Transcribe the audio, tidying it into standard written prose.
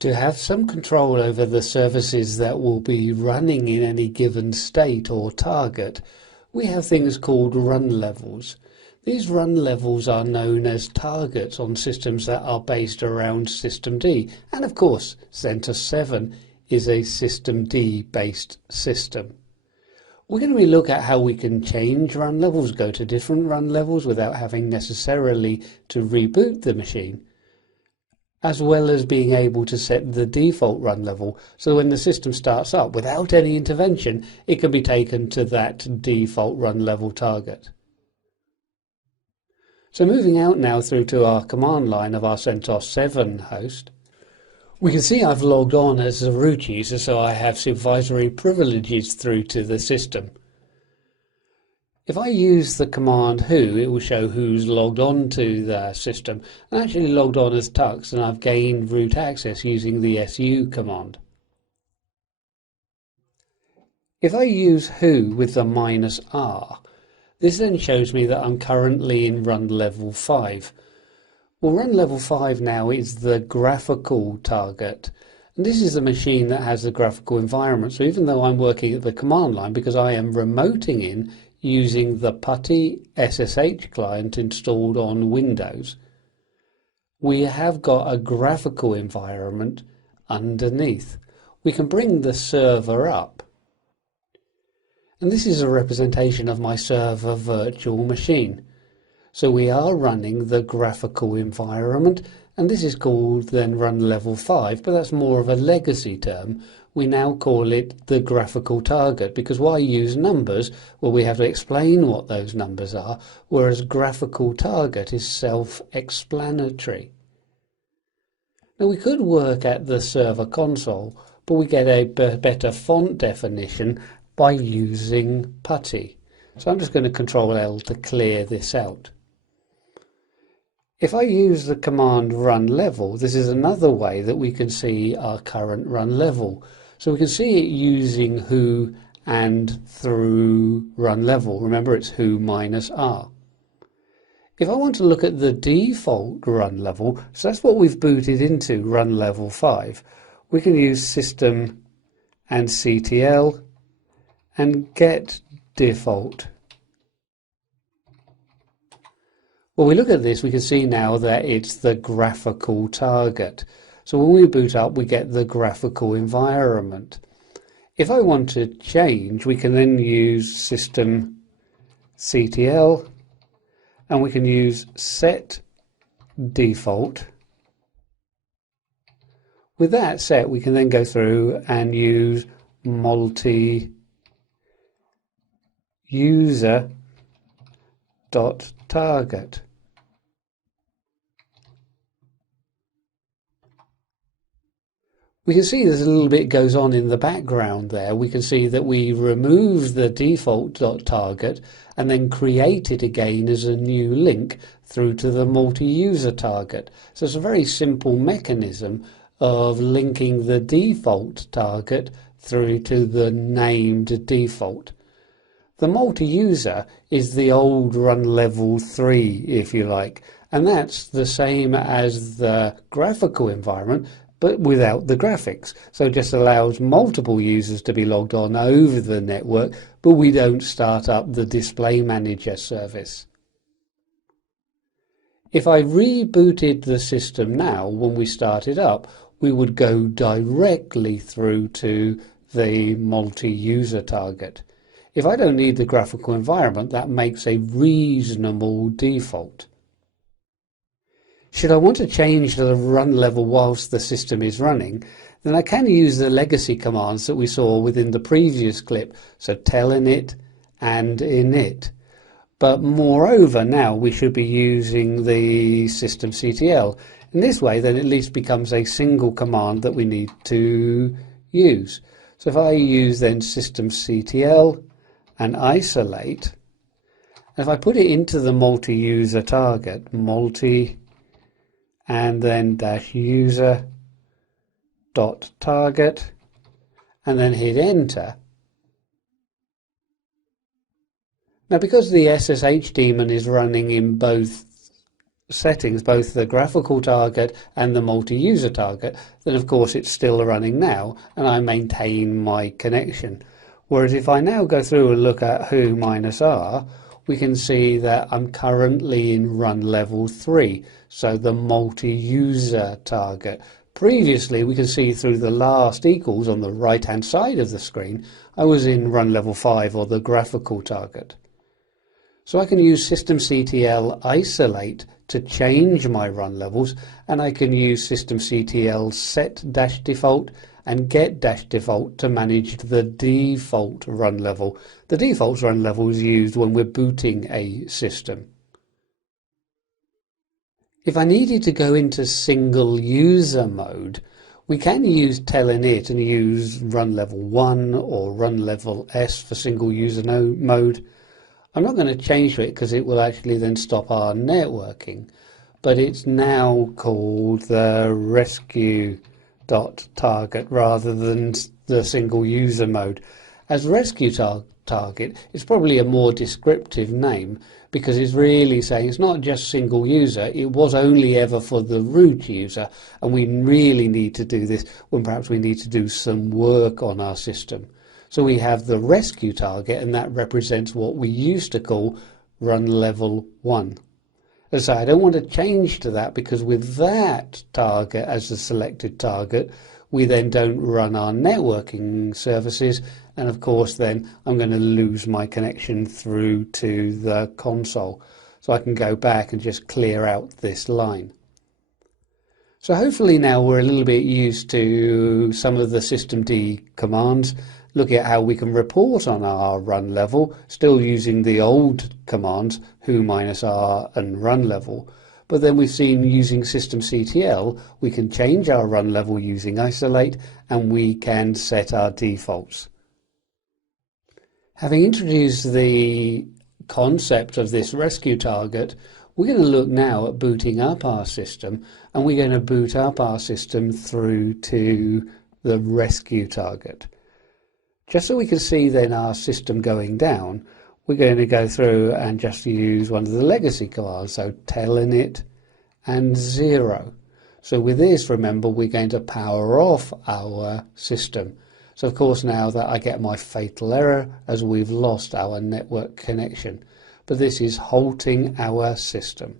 To have some control over the services that will be running in any given state or target, we have things called run levels. These run levels are known as targets on systems that are based around System D. And of course, CentOS 7 is a System D based system. We're going to look at how we can change run levels, go to different run levels without having necessarily to reboot the machine, as well as being able to set the default run level so when the system starts up without any intervention, it can be taken to that default run level target. So moving out now through to our command line of our CentOS 7 host, we can see I've logged on as a root user, so I have supervisory privileges through to the system. If I use the command who, it will show who's logged on to the system. I'm actually logged on as Tux, and I've gained root access using the su command. If I use who with the -r, this then shows me that I'm currently in run level 5. Well, run level 5 now is the graphical target. And this is the machine that has the graphical environment. So even though I'm working at the command line, because I am remoting in using the PuTTY SSH client installed on Windows, we have got a graphical environment underneath. We can bring the server up. And this is a representation of my server virtual machine. So we are running the graphical environment, and this is called then run level 5, but that's more of a legacy term. We now call it the graphical target, because why use numbers? Well, we have to explain what those numbers are, whereas graphical target is self-explanatory. Now we could work at the server console, but we get a better font definition by using PuTTY. So I'm just going to Control L to clear this out. If I use the command run level, this is another way that we can see our current run level. So we can see it using who and through run level. Remember, it's who -r. If I want to look at the default run level, so that's what we've booted into, run level 5, we can use system and ctl and get default. When we look at this, we can see now that it's the graphical target. So when we boot up, we get the graphical environment. If I want to change, we can then use system ctl, and we can use set default. With that set, we can then go through and use multi-user dot target. We can see there's a little bit goes on in the background there. We can see that we removed the default.target and then create it again as a new link through to the multi-user target. So it's a very simple mechanism of linking the default target through to the named default. The multi-user is the old run level 3, if you like, and that's the same as the graphical environment, but without the graphics. So it just allows multiple users to be logged on over the network, but we don't start up the display manager service. If I rebooted the system now, when we start it up, we would go directly through to the multi-user target. If I don't need the graphical environment, that makes a reasonable default. Should I want to change the run level whilst the system is running, then I can use the legacy commands that we saw within the previous clip, so tell init and init. But moreover, now we should be using the systemctl. In this way, then it at least becomes a single command that we need to use. So if I use then systemctl and isolate, and if I put it into the multi-user target, multi and then -user dot target, and then hit enter. Now because the SSH daemon is running in both settings, both the graphical target and the multi-user target, then of course it's still running now and I maintain my connection. Whereas if I now go through and look at who minus R, we can see that I'm currently in run level 3, so the multi-user target. Previously, we can see through the last equals on the right hand side of the screen, I was in run level 5 or the graphical target. So I can use systemctl isolate to change my run levels, and I can use systemctl set-default and get-default to manage the default run level. The default run level is used when we're booting a system. If I needed to go into single user mode, we can use tellinit and use run level 1 or run level S for single user mode. I'm not going to change it because it will actually then stop our networking, but it's now called the rescue.target rather than the single user mode. As rescue target, it's probably a more descriptive name because it's really saying it's not just single user, it was only ever for the root user, and we really need to do this when perhaps we need to do some work on our system. So we have the rescue target, and that represents what we used to call run level 1. As I say, I don't want to change to that because with that target as the selected target, we then don't run our networking services, and of course then I'm going to lose my connection through to the console. So I can go back and just clear out this line. So hopefully now we're a little bit used to some of the systemd commands, looking at how we can report on our run level, still using the old commands, who minus R and run level. But then we've seen using systemctl, we can change our run level using isolate, and we can set our defaults. Having introduced the concept of this rescue target, we're going to look now at booting up our system, and we're going to boot up our system through to the rescue target. Just so we can see then our system going down, we're going to go through and just use one of the legacy commands, so tellinit and 0. So with this, remember, we're going to power off our system. So of course now that I get my fatal error as we've lost our network connection, but this is halting our system.